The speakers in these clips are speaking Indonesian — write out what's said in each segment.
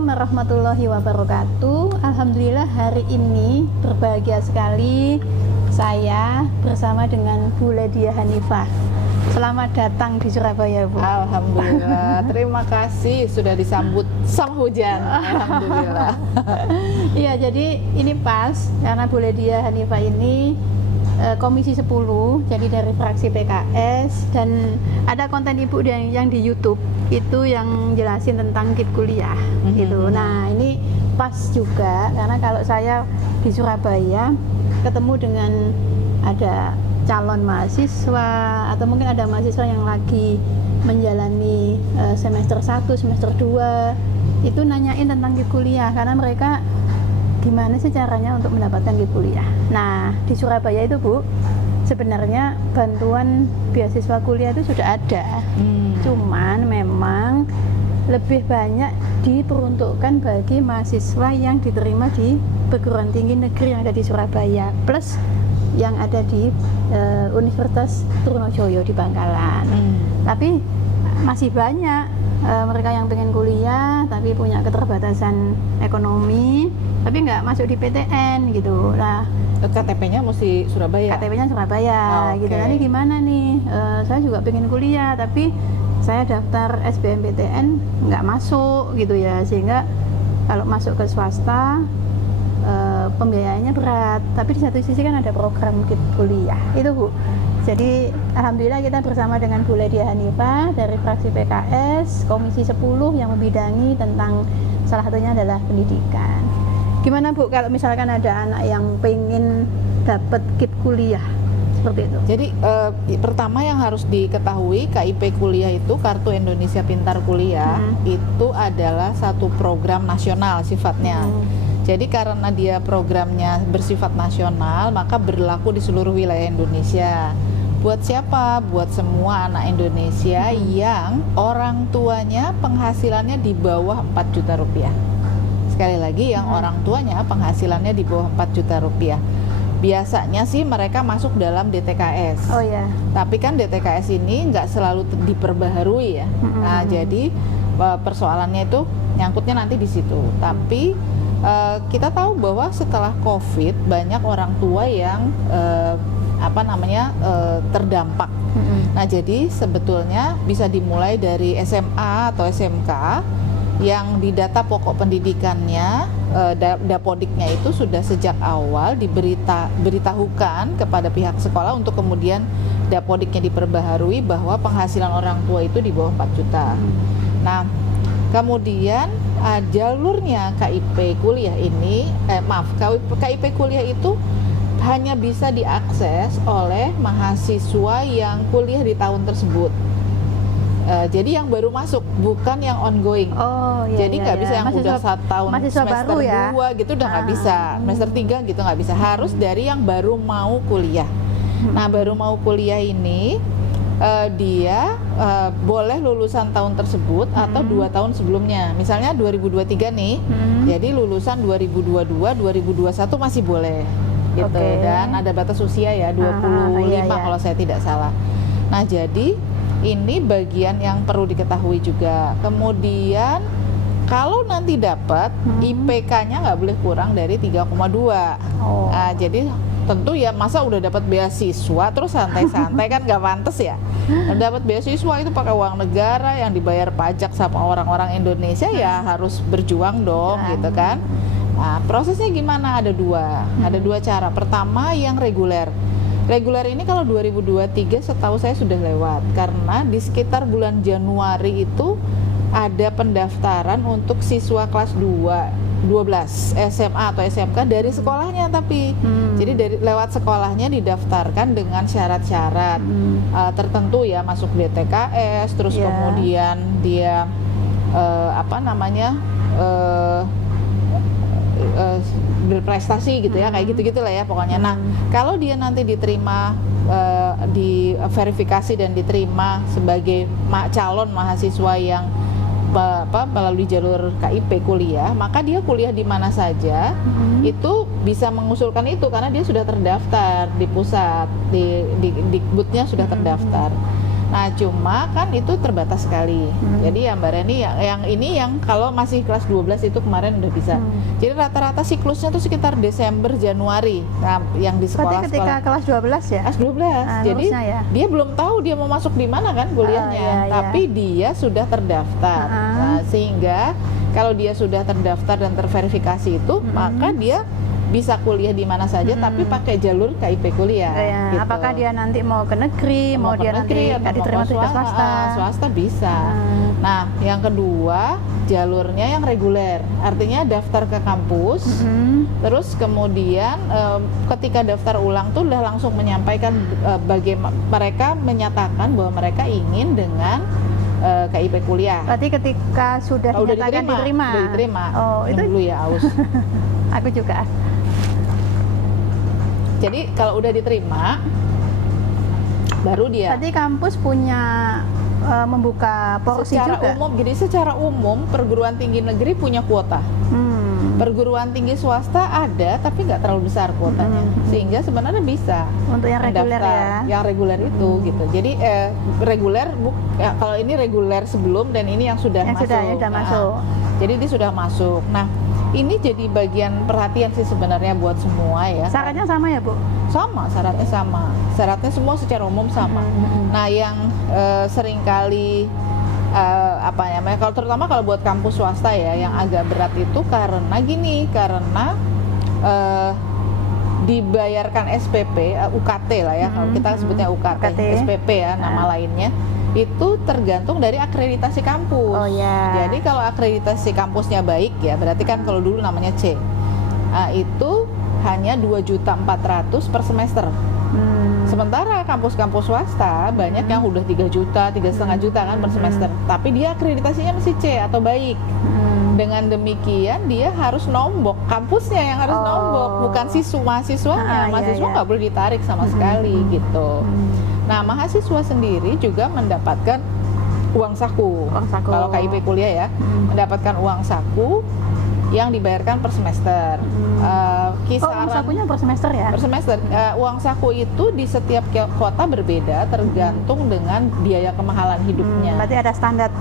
Assalamualaikum warahmatullahi wabarakatuh. Alhamdulillah hari ini berbahagia sekali saya bersama dengan Bu Ledia Hanifah. Selamat datang di Surabaya, Bu. Alhamdulillah, terima kasih sudah disambut sang hujan. Alhamdulillah. Iya, jadi ini pas karena Bu Ledia Hanifah ini Komisi 10, jadi dari fraksi PKS, dan ada konten Ibu yang di YouTube itu yang jelasin tentang KIP kuliah gitu. Nah, ini pas juga karena kalau saya di Surabaya ketemu dengan ada calon mahasiswa atau mungkin ada mahasiswa yang lagi menjalani semester 1, semester 2, itu nanyain tentang KIP kuliah karena mereka gimana sih caranya untuk mendapatkan KIP kuliah. Nah, di Surabaya itu, Bu, sebenarnya bantuan beasiswa kuliah itu sudah ada. Cuman memang lebih banyak diperuntukkan bagi mahasiswa yang diterima di perguruan tinggi negeri yang ada di Surabaya plus yang ada di Universitas Trunojoyo di Bangkalan. Tapi masih banyak mereka yang pengen kuliah tapi punya keterbatasan ekonomi tapi nggak masuk di PTN gitu. Nah, KTP-nya mesti Surabaya. KTP-nya Surabaya gitu. Nah, ini gimana nih? Saya juga pengen kuliah tapi saya daftar SBMPTN nggak masuk gitu ya, sehingga kalau masuk ke swasta pembiayaannya berat. Tapi di satu sisi kan ada program KIP kuliah itu, Bu. Jadi alhamdulillah kita bersama dengan Bu Ledia Hanifah dari fraksi PKS Komisi 10 yang membidangi tentang salah satunya adalah pendidikan. Gimana, Bu, kalau misalkan ada anak yang pengen dapat KIP kuliah seperti itu? Jadi pertama yang harus diketahui, KIP kuliah itu Kartu Indonesia Pintar Kuliah itu adalah satu program nasional sifatnya. Jadi karena dia programnya bersifat nasional, maka berlaku di seluruh wilayah Indonesia. Buat siapa? Buat semua anak Indonesia yang orang tuanya penghasilannya di bawah 4 juta rupiah. Sekali lagi, yang orang tuanya penghasilannya di bawah 4 juta rupiah. Biasanya sih mereka masuk dalam DTKS. Oh ya. Tapi kan DTKS ini nggak selalu diperbaharui ya. Nah, jadi persoalannya itu nyangkutnya nanti di situ. Tapi kita tahu bahwa setelah COVID banyak orang tua yang terdampak. Nah, jadi sebetulnya bisa dimulai dari SMA atau SMK yang di data pokok pendidikannya, dapodiknya itu sudah sejak awal diberitahukan kepada pihak sekolah untuk kemudian dapodiknya diperbaharui bahwa penghasilan orang tua itu di bawah 4 juta. Nah, kemudian jalurnya KIP kuliah ini, KIP kuliah itu hanya bisa diakses oleh mahasiswa yang kuliah di tahun tersebut. Jadi yang baru masuk, bukan yang ongoing. Oh, iya, jadi nggak bisa yang udah 1 tahun semester 2 gitu udah nggak bisa, semester 3 gitu nggak bisa. Harus dari yang baru mau kuliah. Nah, baru mau kuliah ini dia boleh lulusan tahun tersebut atau 2 tahun sebelumnya. Misalnya 2023 nih, jadi lulusan 2022, 2021 masih boleh gitu. Dan ada batas usia ya 25 kalau saya tidak salah. Nah, jadi ini bagian yang perlu diketahui juga. Kemudian kalau nanti dapat IPK-nya nggak boleh kurang dari 3,2. Nah, jadi tentu ya, masa udah dapat beasiswa terus santai-santai kan nggak pantas ya. Dapat beasiswa itu pakai uang negara yang dibayar pajak sama orang-orang Indonesia, ya harus berjuang dong gitu kan. Nah, prosesnya gimana? Ada dua cara. Pertama yang reguler. Reguler ini kalau 2023 setahu saya sudah lewat, karena di sekitar bulan Januari itu ada pendaftaran untuk siswa kelas 12 SMA atau SMK dari sekolahnya, tapi jadi lewat sekolahnya didaftarkan dengan syarat-syarat tertentu ya, masuk DTKS, terus kemudian dia berprestasi gitu ya, kayak gitu-gitu lah ya pokoknya. Nah, kalau dia nanti diterima, diverifikasi dan diterima sebagai calon mahasiswa yang melalui jalur KIP kuliah, maka dia kuliah di mana saja itu bisa mengusulkan itu karena dia sudah terdaftar di pusat, di Dikbudnya sudah terdaftar. Nah, cuma kan itu terbatas sekali. Jadi ya Mbak Reni, yang ini yang kalau masih kelas 12 itu kemarin udah bisa. Jadi rata-rata siklusnya tuh sekitar Desember Januari. Nah, yang di sekolah-sekolah. Berarti ketika kelas 12 ya? Kelas 12. Jadi ya? dia belum tahu dia mau masuk di mana kan kuliahnya, tapi dia sudah terdaftar. Nah, sehingga kalau dia sudah terdaftar dan terverifikasi itu, maka dia bisa kuliah di mana saja, tapi pakai jalur KIP kuliah. Gitu. Apakah dia nanti mau ke negeri, mau dia nanti nggak diterima di swasta? Swasta bisa. Nah, yang kedua jalurnya yang reguler, artinya daftar ke kampus, terus kemudian ketika daftar ulang tuh udah langsung menyampaikan bagaimana mereka menyatakan bahwa mereka ingin dengan KIP kuliah. Berarti ketika sudah dinyatakan diterima. Oh, itu dulu ya, Aus. Aku juga. Jadi kalau udah diterima, baru dia. Berarti kampus punya membuka porsi secara juga. Secara umum perguruan tinggi negeri punya kuota. Perguruan tinggi swasta ada, tapi nggak terlalu besar kuotanya, sehingga sebenarnya bisa. Untuk yang reguler ya. Yang reguler itu gitu. Jadi reguler, kalau ini reguler sebelum dan ini yang sudah masuk. Sudah masuk. Jadi dia sudah masuk. Nah, ini jadi bagian perhatian sih sebenarnya buat semua ya. Syaratnya sama ya, Bu? Sama, syaratnya sama. Syaratnya semua secara umum sama. Nah, yang seringkali kalau terutama kalau buat kampus swasta ya, yang agak berat itu karena dibayarkan SPP, UKT lah ya, kalau kita sebutnya UKT. SPP ya nama lainnya. Itu tergantung dari akreditasi kampus. Jadi kalau akreditasi kampusnya baik ya, berarti kan kalau dulu namanya C. Itu hanya 2.400.000 per semester. Sementara kampus-kampus swasta banyak yang udah 3 juta, 3,5 juta kan per semester. Tapi dia akreditasinya masih C atau baik. Dengan demikian dia harus nombok, kampusnya yang harus nombok, bukan mahasiswanya. Mahasiswa nggak boleh ditarik sama sekali gitu. Nah, mahasiswa sendiri juga mendapatkan uang saku. Kalau KIP kuliah ya, mendapatkan uang saku yang dibayarkan per semester. Uang sakunya per semester ya? Per semester. Uang saku itu di setiap kota berbeda tergantung dengan biaya kemahalan hidupnya. Berarti ada standar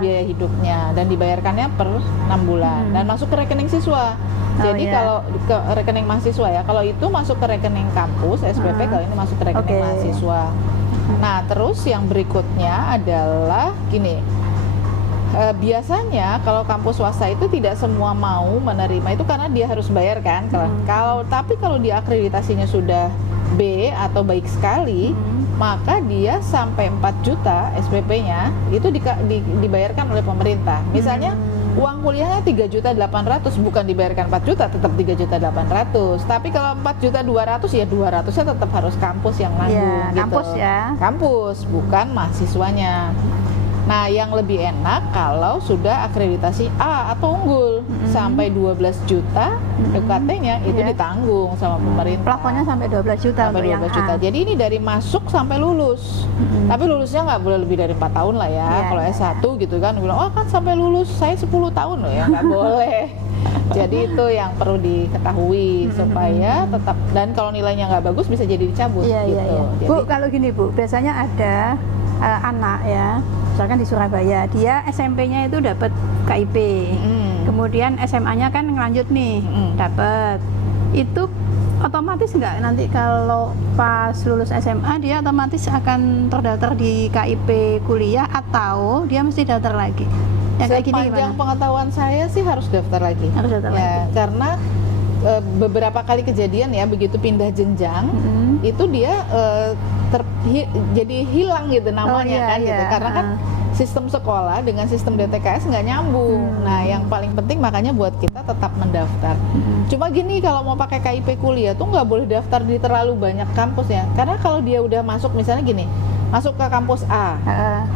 biaya hidupnya dan dibayarkannya per 6 bulan dan masuk ke rekening siswa. Jadi kalau ke rekening mahasiswa ya, kalau itu masuk ke rekening kampus SPP, kalau ini masuk ke rekening mahasiswa. Nah, terus yang berikutnya adalah gini. Biasanya kalau kampus swasta itu tidak semua mau menerima itu karena dia harus bayar kan. Tapi kalau dia akreditasinya sudah B atau baik sekali, maka dia sampai 4 juta SPP-nya itu dibayarkan oleh pemerintah. Misalnya uang kuliahnya 3.800.000 bukan dibayarkan 4 juta, tetap 3.800.000. Tapi kalau 4.200.000 ya 200-nya tetap harus kampus yang nanggung gitu. Kampus ya. Kampus, bukan mahasiswanya. Nah, yang lebih enak kalau sudah akreditasi A atau unggul sampai 12 juta UKT-nya itu ditanggung sama pemerintah. Plafonnya sampai 12 juta sampai 12 juta. Jadi ini dari masuk sampai lulus. Tapi lulusnya nggak boleh lebih dari 4 tahun lah ya. Kalau S1 gitu kan bilang, "Oh, kan sampai lulus saya 10 tahun loh ya." Nggak boleh. Jadi itu yang perlu diketahui supaya tetap, dan kalau nilainya nggak bagus bisa jadi dicabut gitu. Jadi, Bu, kalau gini Bu, biasanya ada anak ya, misalkan di Surabaya, dia SMP-nya itu dapat KIP, kemudian SMA-nya kan ngelanjut nih, dapat. Itu otomatis nggak nanti kalau pas lulus SMA dia otomatis akan terdaftar di KIP kuliah atau dia mesti daftar lagi? Sepanjang pengetahuan saya sih harus daftar lagi. Harus daftar lagi. Karena beberapa kali kejadian ya, begitu pindah jenjang itu dia jadi hilang gitu namanya gitu. Karena kan sistem sekolah dengan sistem DTKS nggak nyambung. Nah, yang paling penting makanya buat kita tetap mendaftar. Cuma gini, kalau mau pakai KIP kuliah tuh nggak boleh daftar di terlalu banyak kampus ya. Karena kalau dia udah masuk, misalnya gini, masuk ke kampus A,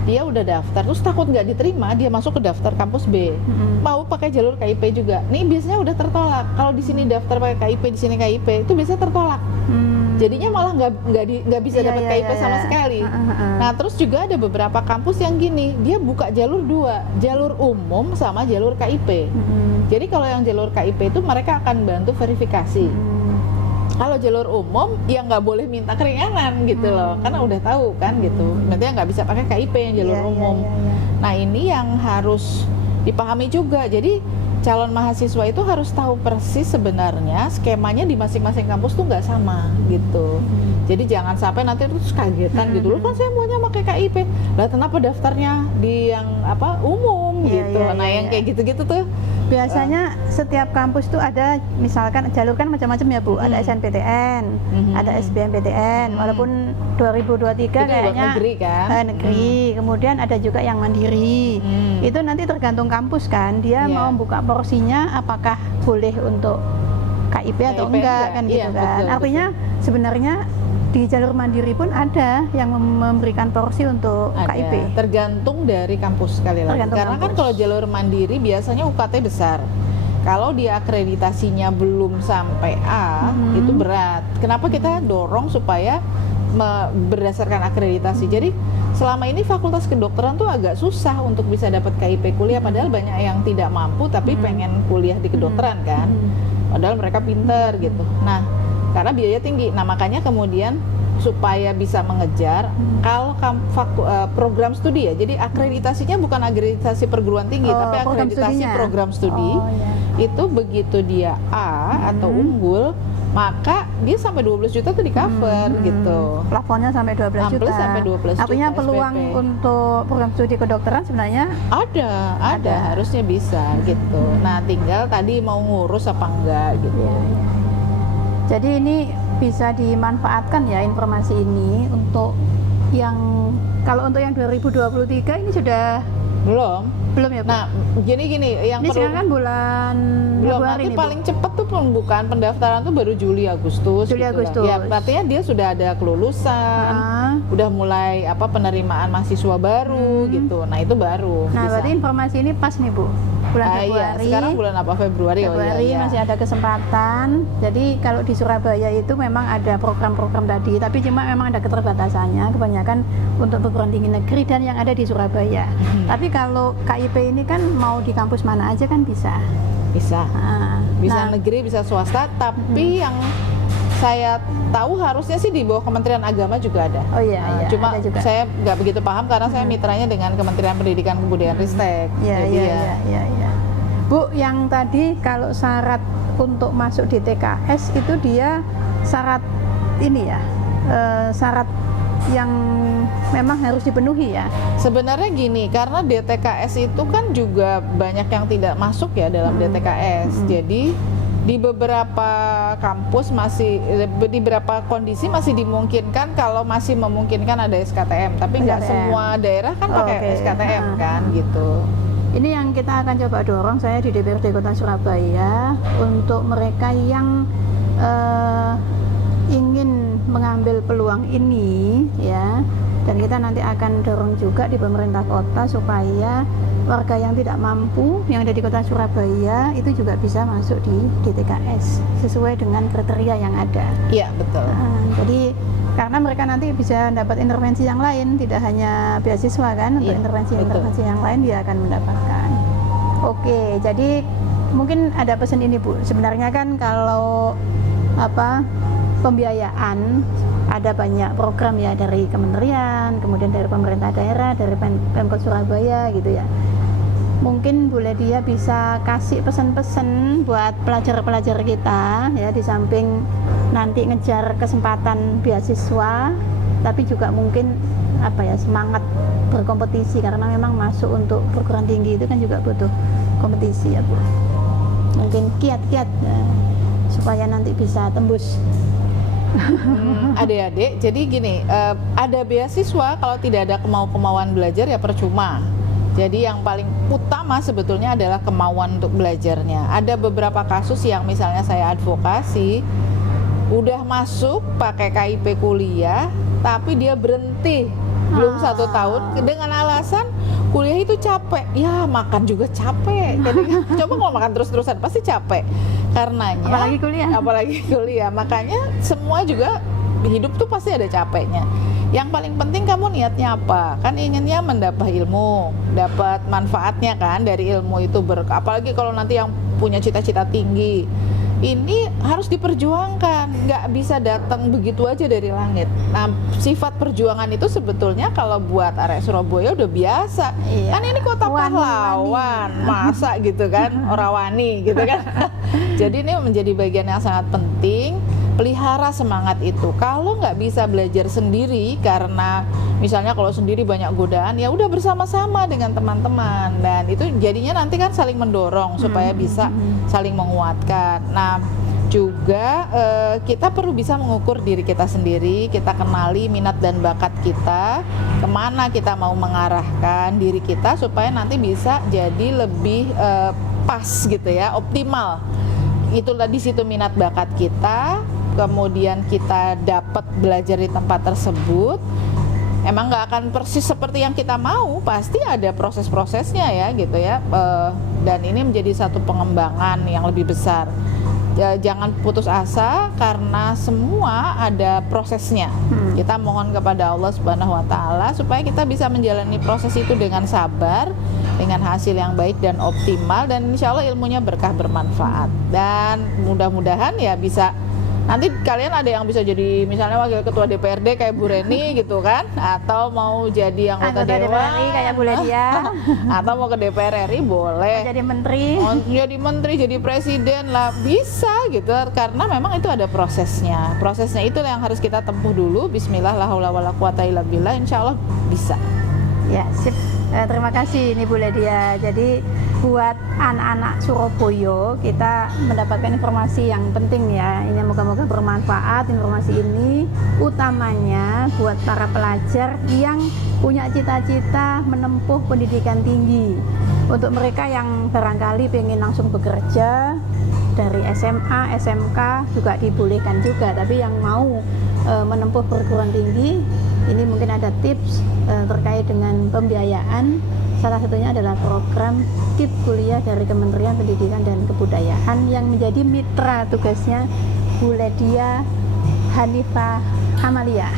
dia udah daftar, terus takut nggak diterima, dia masuk ke daftar kampus B, mau pakai jalur KIP juga. Nih biasanya udah tertolak. Kalau di sini daftar pakai KIP, di sini KIP, itu biasanya tertolak. Jadinya malah nggak bisa dapat KIP sama sekali. Nah, terus juga ada beberapa kampus yang gini, dia buka jalur 2, jalur umum sama jalur KIP. Jadi kalau yang jalur KIP itu mereka akan bantu verifikasi. Kalau jalur umum ya nggak boleh minta keringanan gitu loh, karena udah tahu kan gitu. Berarti nggak bisa pakai KIP yang jalur umum. Nah ini yang harus dipahami juga. Jadi calon mahasiswa itu harus tahu persis sebenarnya skemanya di masing-masing kampus tuh nggak sama gitu. Jadi jangan sampai nanti terus kagetan gitu loh, kan saya maunya pakai KIP, lah kenapa daftarnya di yang apa umum gitu. Nah yang kayak gitu-gitu tuh biasanya setiap kampus tuh ada, misalkan jalur kan macam-macam ya Bu, ada SNPTN, ada SBMPTN, walaupun 2023 itu kayaknya negeri kan? Negeri, kemudian ada juga yang mandiri. Itu nanti tergantung kampus kan, dia mau buka porsinya apakah boleh untuk KIP atau enggak kan gitu kan. Betul, artinya sebenarnya di jalur mandiri pun ada yang memberikan porsi untuk KIP. Tergantung dari kampus sekali lagi. Karena kan kalau jalur mandiri biasanya UKT besar. Kalau dia akreditasinya belum sampai A, itu berat. Kenapa kita dorong supaya berdasarkan akreditasi. Jadi selama ini fakultas kedokteran tuh agak susah untuk bisa dapat KIP kuliah, padahal banyak yang tidak mampu tapi pengen kuliah di kedokteran kan. Padahal mereka pinter gitu. Nah, karena biaya tinggi. Nah, makanya kemudian supaya bisa mengejar kalau program studi ya. Jadi akreditasinya bukan akreditasi perguruan tinggi, tapi akreditasi program studi. Itu begitu dia A atau unggul, maka dia sampai 12 juta tuh di cover gitu. Plafonnya sampai 12 juta. Sampai 12 Artinya juta peluang SPP. untuk program studi kedokteran sebenarnya ada, harusnya bisa gitu. Nah, tinggal tadi mau ngurus apa enggak gitu. Jadi ini bisa dimanfaatkan ya informasi ini untuk yang, kalau untuk yang 2023 ini sudah belum ya Bu? Nah, jadi gini, yang ini sekarang kan bulan belum, Februari nanti nih, paling cepat tuh pembukaan pendaftaran tuh baru Juli Agustus. Agustus. Ya, artinya dia sudah ada kelulusan, udah mulai penerimaan mahasiswa baru gitu. Nah, itu baru. Nah, bisa. berarti informasi ini pas nih Bu. Bulan Februari. Iya, sekarang bulan apa? Februari. Masih ada kesempatan. Jadi kalau di Surabaya itu memang ada program-program tadi, tapi cuma memang ada keterbatasannya. Kebanyakan untuk perguruan tinggi negeri dan yang ada di Surabaya. Tapi kalau KIP ini kan mau di kampus mana aja kan bisa. Bisa negeri, bisa swasta. Tapi yang saya tahu harusnya sih di bawah Kementerian Agama juga ada. Cuma ada juga. Saya nggak begitu paham karena saya mitranya dengan Kementerian Pendidikan Kebudayaan Ristek. Iya. Bu, yang tadi kalau syarat untuk masuk di TKS itu dia syarat ini ya, syarat yang memang harus dipenuhi ya. Sebenarnya gini, karena DTKS itu kan juga banyak yang tidak masuk ya dalam DTKS. Jadi di beberapa kampus di beberapa kondisi masih dimungkinkan, kalau masih memungkinkan ada SKTM, tapi nggak semua daerah kan pakai SKTM kan gitu. Ini yang kita akan coba dorong, saya di DPRD Kota Surabaya, untuk mereka yang ingin mengambil peluang ini ya, dan kita nanti akan dorong juga di pemerintah kota supaya warga yang tidak mampu yang ada di Kota Surabaya itu juga bisa masuk di DTKS sesuai dengan kriteria yang ada. Iya, betul. Jadi karena mereka nanti bisa dapat intervensi yang lain, tidak hanya beasiswa kan, untuk intervensi yang lain dia akan mendapatkan. Oke, jadi mungkin ada pesan ini Bu. Sebenarnya kan kalau pembiayaan ada banyak program ya, dari kementerian, kemudian dari pemerintah daerah, dari Pemkot Surabaya gitu ya. Mungkin Bu Ledia bisa kasih pesan-pesan buat pelajar-pelajar kita ya, di samping nanti ngejar kesempatan beasiswa, tapi juga mungkin semangat berkompetisi, karena memang masuk untuk perguruan tinggi itu kan juga butuh kompetisi ya Bu. Mungkin kiat-kiat supaya nanti bisa tembus. Adik-adik, jadi gini, ada beasiswa kalau tidak ada kemauan belajar ya percuma. Jadi yang paling utama sebetulnya adalah kemauan untuk belajarnya. Ada beberapa kasus yang misalnya saya advokasi, udah masuk pakai KIP kuliah, tapi dia berhenti belum 1 tahun dengan alasan kuliah itu capek. Ya makan juga capek. Jadi coba kalau makan terus-terusan pasti capek. Karenanya apalagi kuliah. Makanya semua juga hidup tuh pasti ada capeknya. Yang paling penting kamu niatnya apa? Kan inginnya mendapat ilmu, dapat manfaatnya kan dari ilmu itu, apalagi kalau nanti yang punya cita-cita tinggi ini harus diperjuangkan, nggak bisa datang begitu aja dari langit. Nah, sifat perjuangan itu sebetulnya kalau buat arek Surabaya udah biasa. Iya. Kan ini kota pahlawan, masa gitu kan, orang wani gitu kan. Jadi ini menjadi bagian yang sangat penting. Pelihara semangat itu. Kalau nggak bisa belajar sendiri karena misalnya kalau sendiri banyak godaan, ya udah bersama-sama dengan teman-teman, dan itu jadinya nanti kan saling mendorong supaya bisa saling menguatkan. Nah, juga kita perlu bisa mengukur diri kita sendiri, kita kenali minat dan bakat kita, kemana kita mau mengarahkan diri kita supaya nanti bisa jadi lebih pas gitu ya, optimal. Itulah di situ minat bakat kita, kemudian kita dapat belajar di tempat tersebut. Emang nggak akan persis seperti yang kita mau, pasti ada proses-prosesnya ya gitu ya, dan ini menjadi satu pengembangan yang lebih besar. Jangan putus asa karena semua ada prosesnya. Kita mohon kepada Allah Subhanahu wa Ta'ala supaya kita bisa menjalani proses itu dengan sabar, dengan hasil yang baik dan optimal, dan insya Allah ilmunya berkah bermanfaat, dan mudah-mudahan ya bisa. Nanti kalian ada yang bisa jadi misalnya wakil ketua DPRD kayak Bu Reni gitu kan, atau mau jadi anggota DPR RI kayak Bu Ledia, atau mau ke DPR RI boleh, jadi menteri, jadi menteri, jadi presiden lah, bisa gitu, karena memang itu ada prosesnya. Prosesnya itu yang harus kita tempuh dulu. Bismillah, la haula wala quwata illa billah, insya Allah bisa. Ya, sip. Terima kasih ini Bu Ledia. Jadi buat anak-anak Surabaya kita mendapatkan informasi yang penting ya. Ini moga-moga bermanfaat informasi ini, utamanya buat para pelajar yang punya cita-cita menempuh pendidikan tinggi. Untuk mereka yang barangkali pengen langsung bekerja dari SMA, SMK juga dibolehkan juga, tapi yang mau menempuh perguruan tinggi, ini mungkin ada tips terkait dengan pembiayaan. Salah satunya adalah program KIP kuliah dari Kementerian Pendidikan dan Kebudayaan yang menjadi mitra tugasnya Bu Ledia Hanifah Amalia.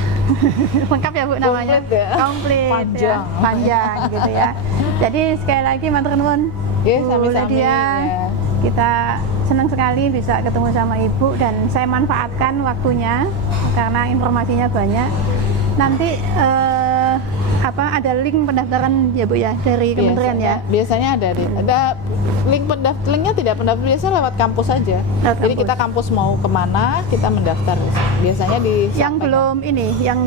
Lengkap ya Bu namanya? Komplit Panjang. ya, panjang gitu ya. Jadi sekali lagi matur nuwun Bu Ledia. Ya. Kita senang sekali bisa ketemu sama Ibu, dan saya manfaatkan waktunya karena informasinya banyak. Nanti ada link pendaftaran ya Bu ya dari kementerian ya? Biasanya ada link linknya tidak pendaftar, biasanya lewat kampus saja. Jadi kita kampus mau kemana kita mendaftar, biasanya di yang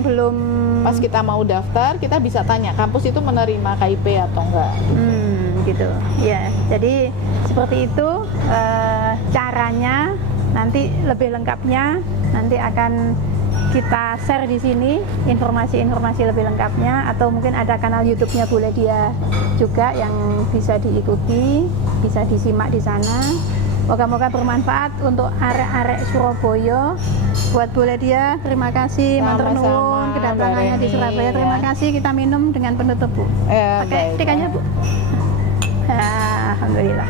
belum pas kita mau daftar kita bisa tanya kampus itu menerima KIP atau enggak. Gitu ya. Jadi seperti itu caranya. Nanti lebih lengkapnya nanti akan kita share di sini informasi-informasi lebih lengkapnya, atau mungkin ada kanal YouTube-nya Bu Ledia juga yang bisa diikuti, bisa disimak di sana. Moga-moga bermanfaat untuk arek-arek Surabaya. Buat Bu Ledia, terima kasih matur nuwun kedatangannya di Surabaya. Terima kasih, kita minum dengan penutup Bu. Pakai tik aja Bu. Alhamdulillah.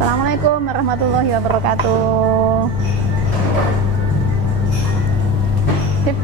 Assalamualaikum warahmatullahi wabarakatuh. Sip.